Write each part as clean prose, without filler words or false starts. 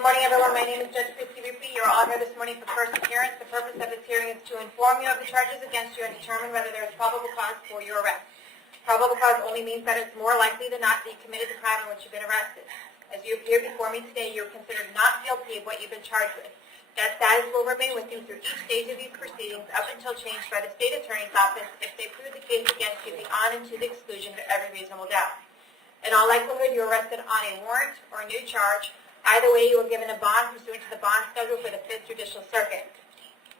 Good morning, everyone. My name is Judge Christy Ruppe. You're all here this morning for first appearance. The purpose of this hearing is to inform you of the charges against you and determine whether there is probable cause for your arrest. Probable cause only means that it's more likely than not that you committed the crime in which you've been arrested. As you appear before me today, you're considered not guilty of what you've been charged with. That status will remain with you through each stage of these proceedings up until changed by the State Attorney's Office if they prove the case against you beyond and to the exclusion of every reasonable doubt. In all likelihood, you were arrested on a warrant or a new charge. Either way, you were given a bond pursuant to the bond schedule for the 5th Judicial Circuit.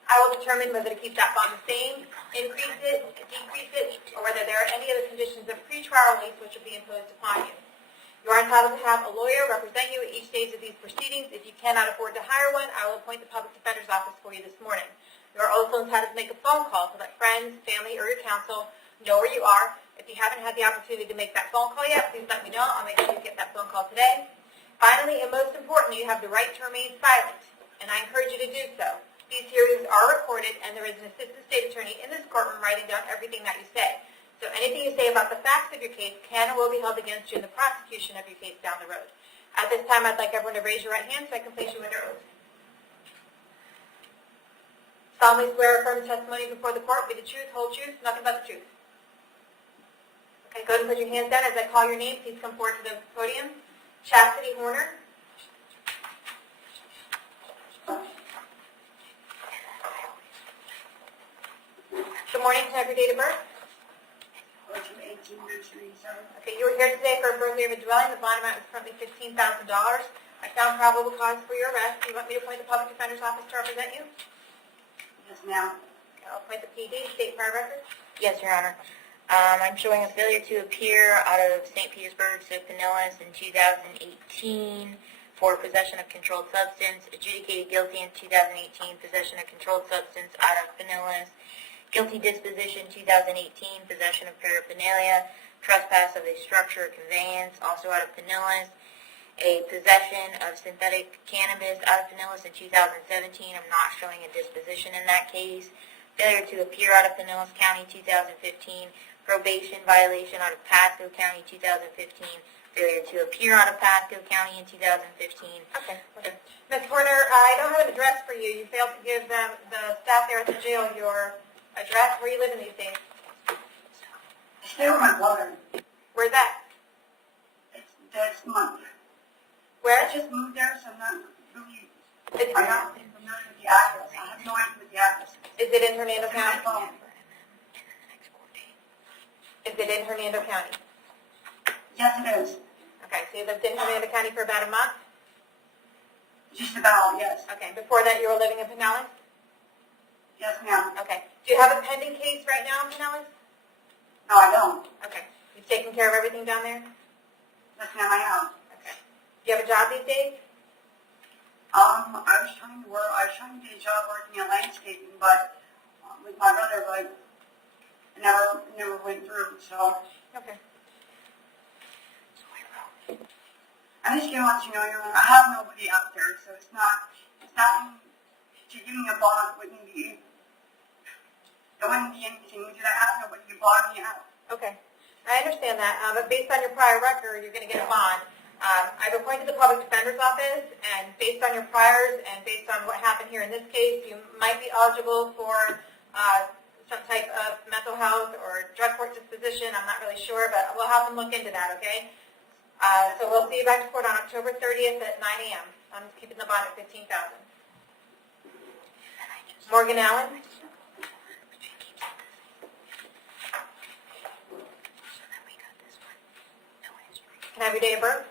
I will determine whether to keep that bond the same, increase it, decrease it, or whether there are any other conditions of pretrial release which will be imposed upon you. You are entitled to have a lawyer represent you at each stage of these proceedings. If you cannot afford to hire one, I will appoint the Public Defender's Office for you this morning. You are also entitled to make a phone call to let friends, family, or your counsel know where you are. If you haven't had the opportunity to make that phone call yet, please let me know. I'll make sure you get that phone call today. Finally, and most importantly, you have the right to remain silent, and I encourage you to do so. These hearings are recorded, and there is an assistant state attorney in this courtroom writing down everything that you say. So anything you say about the facts of your case can and will be held against you in the prosecution of your case down the road. At this time, I'd like everyone to raise your right hand so I can place you under oath. Solemnly swear or affirm the testimony before the court be the truth, whole truth, nothing but the truth. Okay, go ahead and put your hands down. As I call your name, please come forward to the podium. Chastity Horner. Good morning. Can I have your date of birth? Okay, you were here today for a burglary of a dwelling. The bond amount is currently $15,000. I found probable cause for your arrest. Do you want me to appoint the Public Defender's Office to represent you? Yes, ma'am. Okay, I'll appoint the PD, state prior record. Yes, Your Honor. I'm showing a failure to appear out of St. Petersburg, so Pinellas in 2018 for possession of controlled substance, adjudicated guilty in 2018, possession of controlled substance out of Pinellas, guilty disposition 2018, possession of paraphernalia, trespass of a structure or conveyance, also out of Pinellas, a possession of synthetic cannabis out of Pinellas in 2017. I'm not showing a disposition in that case. Failure to appear out of Pinellas County 2015, probation violation out of Pasco County 2015, failure to appear out of Pasco County in 2015. Okay. Ms. Horner, I don't have an address for you. You failed to give them, the staff there at the jail, your address. Where you living these days? I stay with my brother. Where's that? It's this month. Where? I just moved there, so I'm not really. Is I'm not familiar with the address. I have no idea what the address is. it in Hernando County? phone. Is it in Hernando County? Yes, it is. Okay, so you lived in Hernando County for about a month? Just about, yes. Okay, before that you were living in Pinellas? Yes, ma'am. Okay. Do you have a pending case right now in Pinellas? No, I don't. Okay. You've taken care of everything down there? Yes, ma'am, I am. Okay. Do you have a job these days? I was trying to get a job working in landscaping, but with my brother, but it never went through, so. Okay. I'm just going to let you know, I have nobody out there, so it's not to give me a bond wouldn't be anything because I have nobody to bond me out. Okay. I understand that, but based on your prior record, you're going to get a bond. I've appointed the Public Defender's Office, and based on your priors and based on what happened here in this case, you might be eligible for some type of mental health or drug court disposition. I'm not really sure, but we'll have them look into that, okay? So we'll see you back to court on October 30th at 9 a.m. I'm just keeping the bond at $15,000. Morgan Allen? Can I have your date of birth?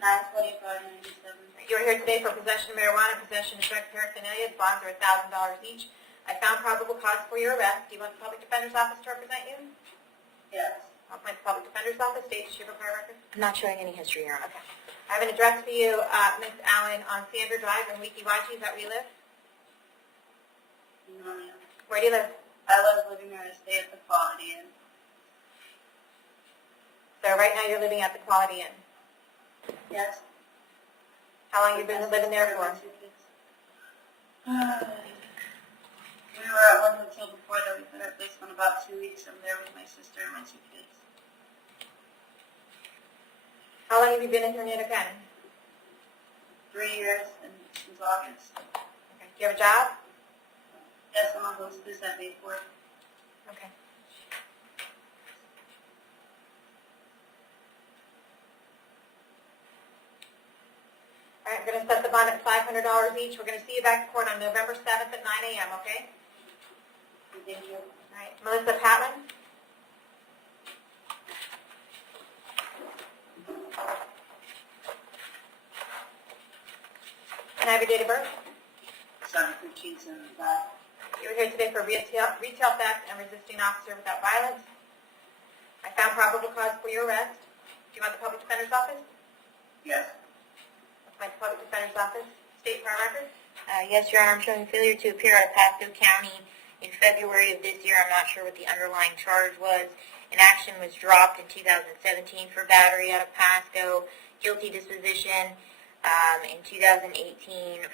9/25/97. You are here today for possession of marijuana, possession of drug paraphernalia. Bonds are $1,000 each. I found probable cause for your arrest. Do you want the Public Defender's Office to represent you? Yes. I'll appoint the Public Defender's Office. State your prior record. I'm not showing any history, Your Honor. Okay. I have an address for you, Ms. Allen, on Sandra Drive in Weeki-Wachi. Is that where you live? No, ma'am. Where do you live? I was living there to stay at the Quality Inn. So right now you're living at the Quality Inn. Yes. How long have you been living there for? We were at one hotel before that. We put our place on about 2 weeks. I'm there with my sister and my 2 kids. How long have you been in Hernando County? 3 3 years since August. Okay. Do you have a job? Yes, I'm on hospice at Bayport. Okay. All right, I'm going to set the bond at $500 each. We're going to see you back to court on November 7th at 9 a.m., okay? Thank you. All right. Melissa Patlin? Can I have your date of birth? 7/15/75. You were here today for retail theft and resisting officer without violence. I found probable cause for your arrest. Do you want the public defender's office? Yes. My public defender's office. State prior record? Yes, Your Honor, I'm showing failure to appear out of Pasco County in February of this year. I'm not sure what the underlying charge was. An action was dropped in 2017 for battery out of Pasco. Guilty disposition in 2018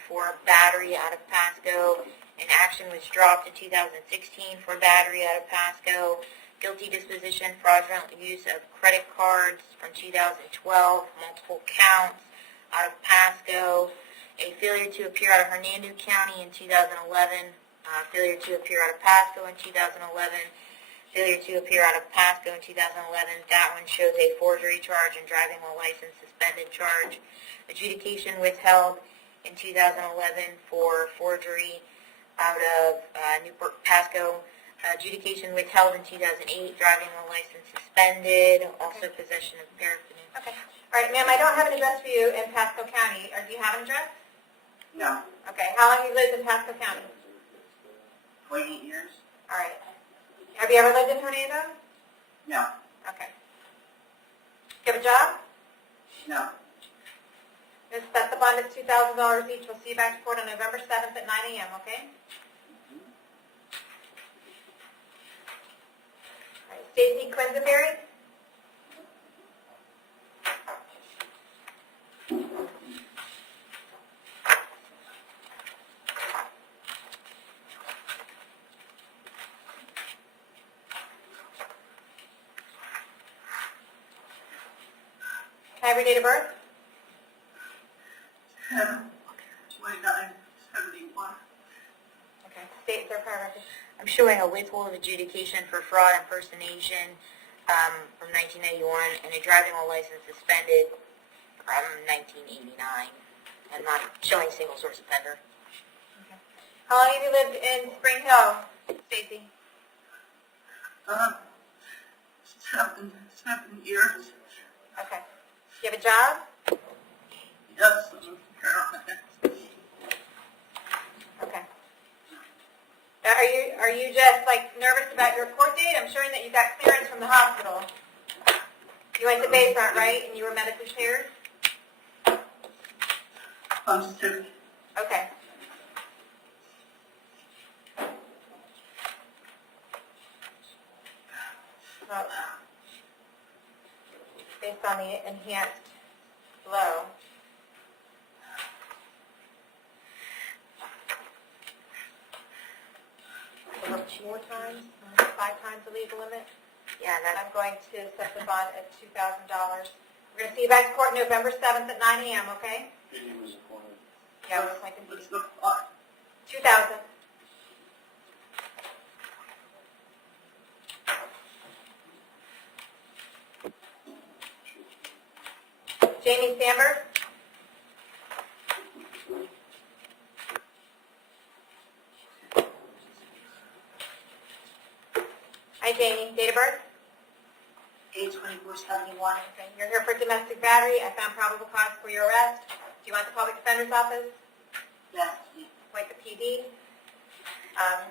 for battery out of Pasco. An action was dropped in 2016 for battery out of Pasco. Guilty disposition, fraudulent use of credit cards from 2012, multiple counts out of Pasco. A failure to appear out of Hernando County in 2011. Failure to appear out of Pasco in 2011. Failure to appear out of Pasco in 2011. That one shows a forgery charge and driving while license suspended charge. Adjudication withheld in 2011 for forgery out of Newport, Pasco. Adjudication withheld in 2008, driving while license suspended, also possession of paraphernalia. Okay. All right, ma'am, I don't have an address for you in Pasco County. Or do you have an address? No. Okay. How long have you lived in Pasco County? 28 years? All right. Have you ever lived in Hernando? No. Okay. Do you have a job? No. Just set the bond at $2,000 each. We'll see you back to court on November 7th at 9 a.m., okay? All right. Stacy Quinsberry? Can I have your date of birth? 29/71. Okay. State their prior record. I'm showing a withhold of adjudication for fraud impersonation from 1991 and a driving while license suspended from 1989. I'm not showing single source offender. Okay. How long have you lived in Spring Hill, Stacy? 7 years. Okay. Do you have a job? Yes, I'm paralyzed. Okay. Are you just like nervous about your court date? I'm sure that you got clearance from the hospital. You went to Bayfront, right? And you were medically cleared? I'm sick. Okay. So, based on the enhanced flow. So 4 times, 5 times the legal limit. Yeah, that's I'm going to set the bond at $2,000. We're going to see you back in court November 7th at 9 a.m., okay? Yeah, we're like What's the fine? 2,000. Jamie Sandberg? Hi, Jamie. Date of birth? Age 24/71. Okay. You're here for domestic battery. I found probable cause for your arrest. Do you want the public defender's office? Yes. Like the PD? I'm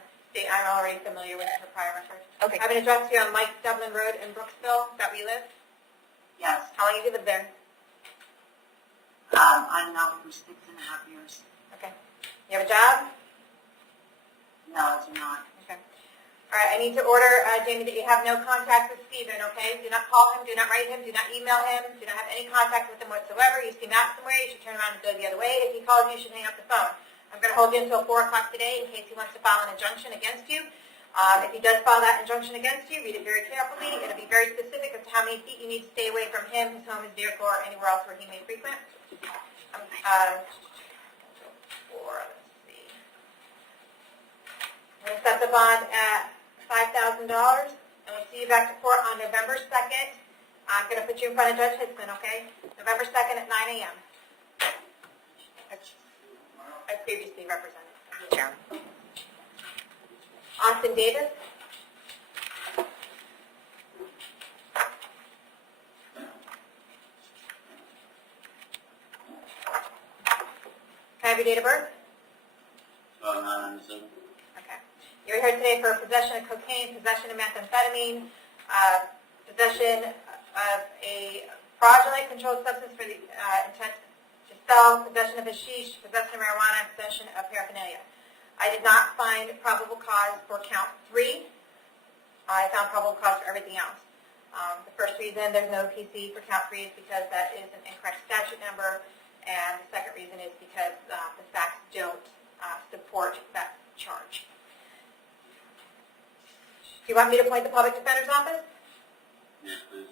already familiar with her prior record. okay. I have an address here on Mike Dublin Road in Brooksville. Is that where you live? Yes. How long have you lived there? I'm now for 6.5 years. Okay. You have a job? No, I do not. Okay. All right, I need to order, Jamie, that you have no contact with Stephen, okay? Do not call him, do not write him, do not email him, do not have any contact with him whatsoever. You see Matt somewhere, you should turn around and go the other way. If he calls you, you should hang up the phone. I'm going to hold you until 4 o'clock today in case he wants to file an injunction against you. If he does file that injunction against you, read it very carefully. It'll be very specific as to how many feet you need to stay away from him, his home, his vehicle, or anywhere else where he may frequent. let's see. I'm going to set the bond at $5,000, and we'll see you back to court on November 2nd. I'm going to put you in front of Judge Hickman, okay? November 2nd at 9 a.m. As previously represented. Chairman. Austin Davis. Can I have your date of birth? 997. Okay. You're here today for possession of cocaine, possession of methamphetamine, possession of a fraudulent controlled substance for the intent to sell, possession of hashish, possession of marijuana, and possession of paraphernalia. I did not find probable cause for count 3. I found probable cause for everything else. The first reason there's no PC for count 3 is because that is an incorrect statute number, and the second reason is because the facts don't support that charge. Do you want me to appoint the public defender's office? Yes, please.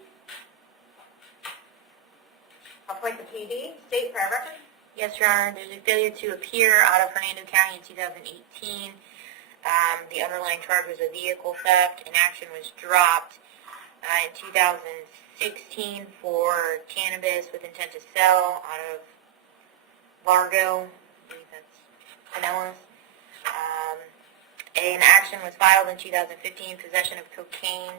I'll appoint the PD, state for our record. Yes, Your Honor. There's a failure to appear out of Hernando County in 2018. The underlying charge was a vehicle theft. An action was dropped in 2016 for cannabis with intent to sell out of Largo. I believe that's Pinellas. An action was filed in 2015, possession of cocaine,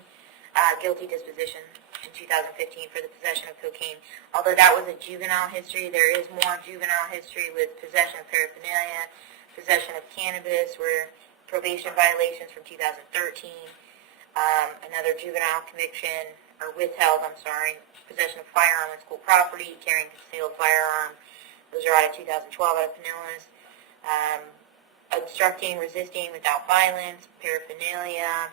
guilty disposition in 2015 for the possession of cocaine. Although that was a juvenile history, there is more juvenile history with possession of paraphernalia, possession of cannabis, where probation violations from 2013, another juvenile conviction, or withheld, possession of firearm on school property, carrying concealed firearm. Those are out of 2012 out of Pinellas. Obstructing, resisting without violence, paraphernalia,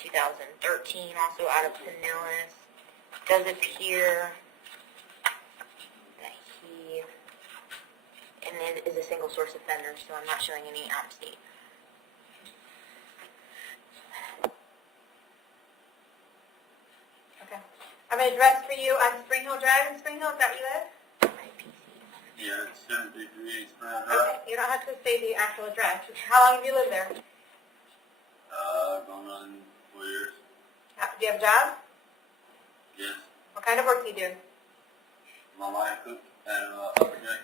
2013, also out of Pinellas. It does appear that he is a single source offender, so I'm not showing any out-of-state. Okay. I have an address for you on Spring Hill Drive in Spring Hill. Is that where you live? Yeah, it's 733 Spring Okay. Drive. You don't have to say the actual address. How long have you lived there? Going on 4 years. Do you have a job? Yes. What kind of work do you do? My wife cook at Upper Deck.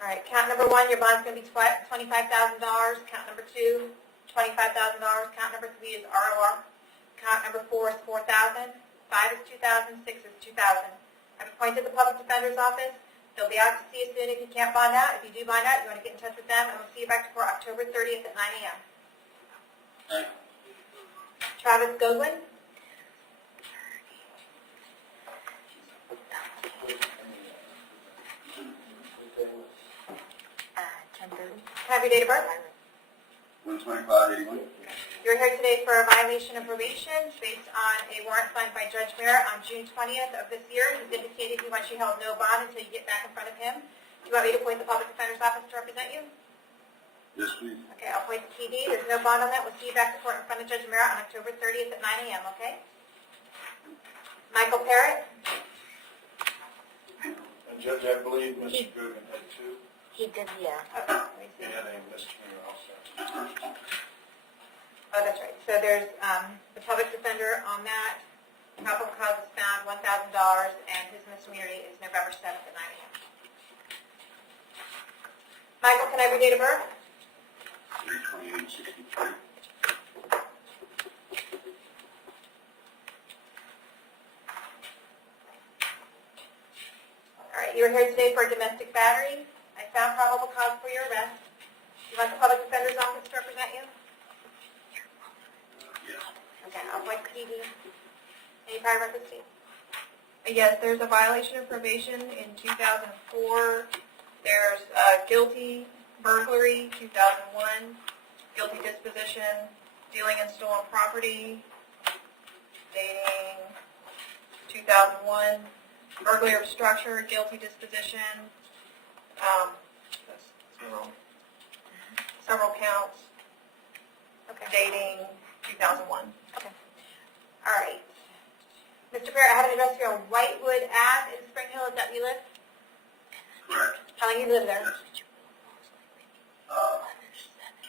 All right. Count number 1, your bond's going to be $25,000. Count number 2, $25,000. Count number 3 is ROR. Count number 4 is $4,000. 5 is $2,000. 6 is $2,000. I've appointed the public defender's office. They'll be out to see you soon if you can't bond out. If you do bond out, you want to get in touch with them, and we'll see you back for October 30th at 9 a.m. Thank you. Travis Godwin. Can I have your date of birth? 12581. You're here today for a violation of probation based on a warrant signed by Judge Merritt on June 20th of this year. He's indicated he wants you held no bond until you get back in front of him. Do you want me to appoint the public defender's office to represent you? Yes, please. Okay, I'll appoint the PD. There's no bond on that. We'll see you back to court in front of Judge Merritt on October 30th at 9 a.m., okay? Michael Parrott. And Judge, I believe Mr. Goodman had 2. He did, yeah. Okay, let me He see. had a misdemeanor also. Oh, that's right. So there's the public defender on that. Probable cause is found, $1,000, and his misdemeanor date is November 7th at 9 a.m. Michael, can I have your date of birth? 32863. All right, you were here today for a domestic battery. I found probable cause for your arrest. You want the public defender's office to represent you? Yes. Okay, I'll appoint the PD. Any prior records, Steve? Yes, there's a violation of probation in 2004. There's guilty burglary, 2001, guilty disposition, dealing in stolen property, dating 2001, burglary of structure, guilty disposition, several counts, Okay. dating 2001. Okay. Mr. Parrott, I have an address here on Whitewood Ave in Spring Hill. Is that where you live? Correct. How long have you lived there? Yes.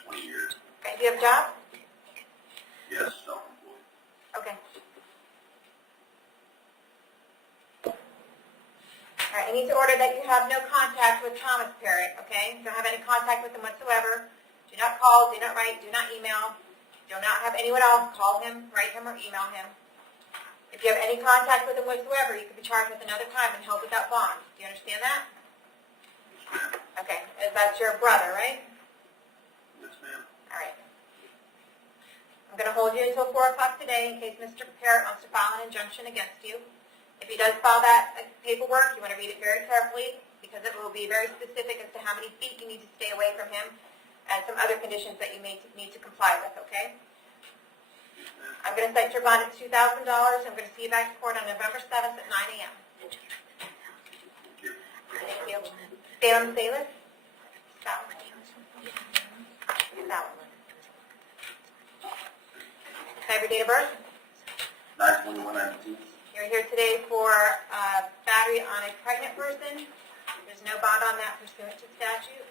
20 years. Okay. Do you have a job? Yes, self-employed. Okay. All right, I need to order that you have no contact with Thomas Parrott, okay? Don't have any contact with him whatsoever. Do not call, do not write, do not email. Do not have anyone else call him, write him, or email him. If you have any contact with him whatsoever, you could be charged with another crime and held without bond. Do you understand that? Okay, that's your brother, right? Yes, ma'am. All right. I'm going to hold you until 4 o'clock today in case Mr. Parrott wants to file an injunction against you. If he does file that paperwork, you want to read it very carefully because it will be very specific as to how many feet you need to stay away from him and some other conditions that you may need to comply with, okay? I'm going to set your bond at $2,000. I'm going to see you back to court on November 7th at 9 a.m. Thank you. Salem Salis? Salem. Salem. Can I have your date of birth? 9/21/92. You're here today for battery on a pregnant person. There's no bond on that pursuant to statute.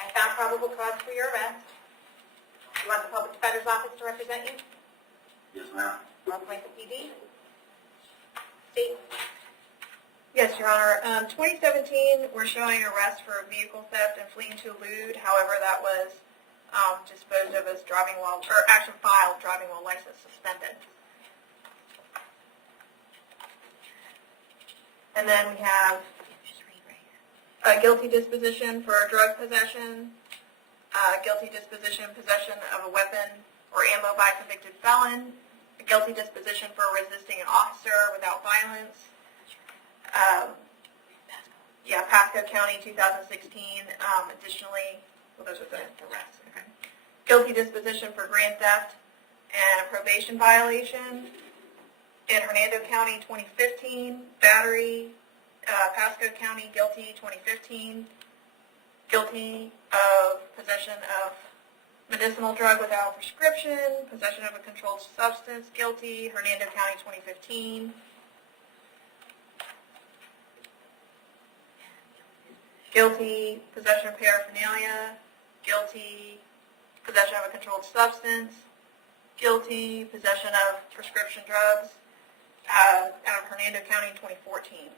I found probable cause for your arrest. You want the public defender's office to represent you? Yes, ma'am. I'll appoint the PD. State. Yes, Your Honor. 2017, we're showing arrest for vehicle theft and fleeing to elude. However, that was disposed of as driving while, or action filed, driving while license suspended. And then we have a guilty disposition for drug possession, guilty disposition, possession of a weapon or ammo by a convicted felon, a guilty disposition for resisting an officer without violence. Pasco County, 2016. Additionally, well, those are the rest. Okay. Guilty disposition for grand theft and a probation violation. In Hernando County, 2015, battery. Pasco County, guilty, 2015. Guilty of possession of medicinal drug without prescription, possession of a controlled substance, guilty, Hernando County, 2015. Guilty, possession of paraphernalia, guilty, possession of a controlled substance, guilty, possession of prescription drugs, out of Hernando County, 2014.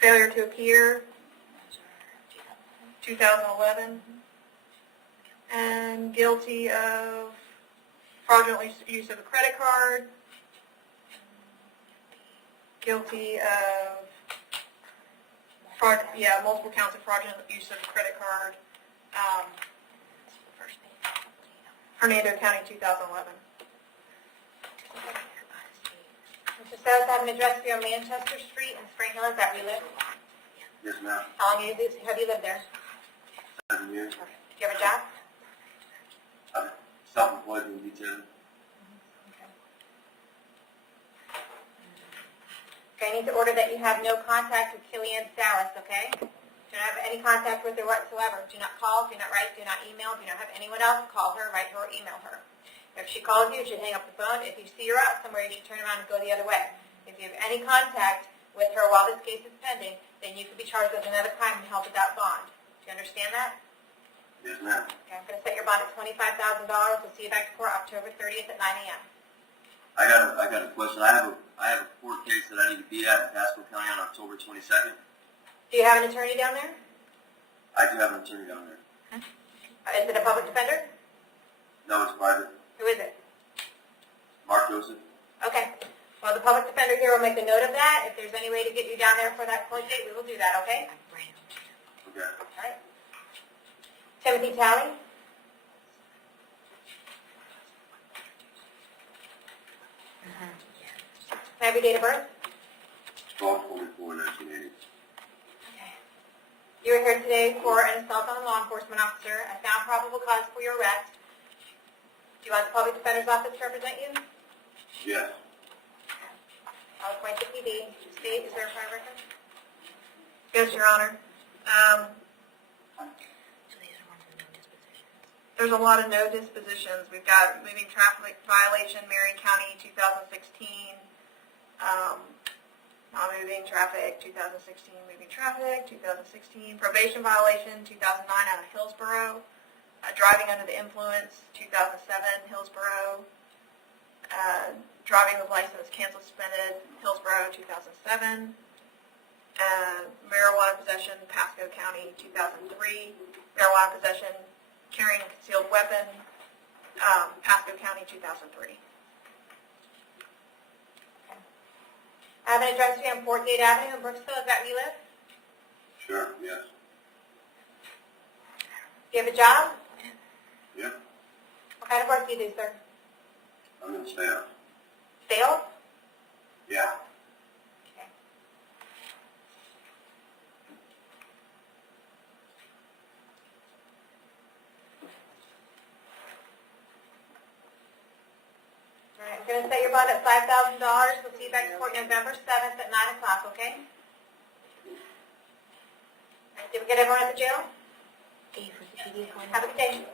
Failure to appear, 2011. And guilty of fraudulent use of a credit card, guilty of multiple counts of fraudulent use of a credit card, Hernando County, 2011. Mr. Salis, I have an address for you on Manchester Street in Spring Hill. Is that where you live? Yes, ma'am. How long have you lived there? 7 years. Do you have a job? I'm self-employed in detail. Okay, I need to order that you have no contact with Killian Salis, okay? Do not have any contact with her whatsoever. Do not call, do not write, do not email, do not have anyone else call her, write her, or email her. If she calls you, you should hang up the phone. If you see her out somewhere, you should turn around and go the other way. If you have any contact with her while this case is pending, then you could be charged with another crime and held without bond. Do you understand that? Yes, ma'am. Okay, I'm going to set your bond at $25,000. We'll see you back to court October 30th at 9 a.m. I got a question. I have a court case that I need to be at in Pasco County on October 22nd. Do you have an attorney down there? I do have an attorney down there. Is it a public defender? No, it's private. Who is it? Mark Joseph. Okay. Well, the public defender here will make a note of that. If there's any way to get you down there for that court date, we will do that, okay? Okay. All right. Timothy Talley? Can I have your date of birth? 12/44/1980. You are here today for an assault on a law enforcement officer. I found probable cause for your arrest. Do you want the public defender's office to represent you? Yes. I'll appoint the PD. State, is there a prior record? Yes, Your Honor. There's a lot of no dispositions. We've got moving traffic violation, Marion County, 2016. moving traffic, 2016 moving traffic, 2016 probation violation, 2009 out of Hillsborough, driving under the influence, 2007 Hillsborough, driving with license canceled suspended, Hillsborough, 2007, marijuana possession, Pasco County, 2003, marijuana possession, carrying a concealed weapon, Pasco County, 2003. I have an address here on Fort Gate Avenue in Brooksville. Is that where you live? Sure, yes. Do you have a job? Yeah, What kind of work do you do, sir? I'm in sales. Sales? Yeah. Okay. All right, I'm going to set your bond at $5,000. We'll see you back to court November 7th at 9 o'clock, okay? All right, did we get everyone at the jail? Dave, was the PD going Have a good day.